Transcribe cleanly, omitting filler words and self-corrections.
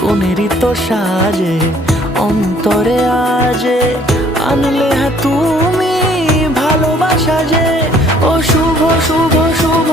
কোনেরই তো সাজে অন্তরে আজে আনলে হ্যাঁ তুমি ভালোবাসা যে ও শুভ শুভ শুভ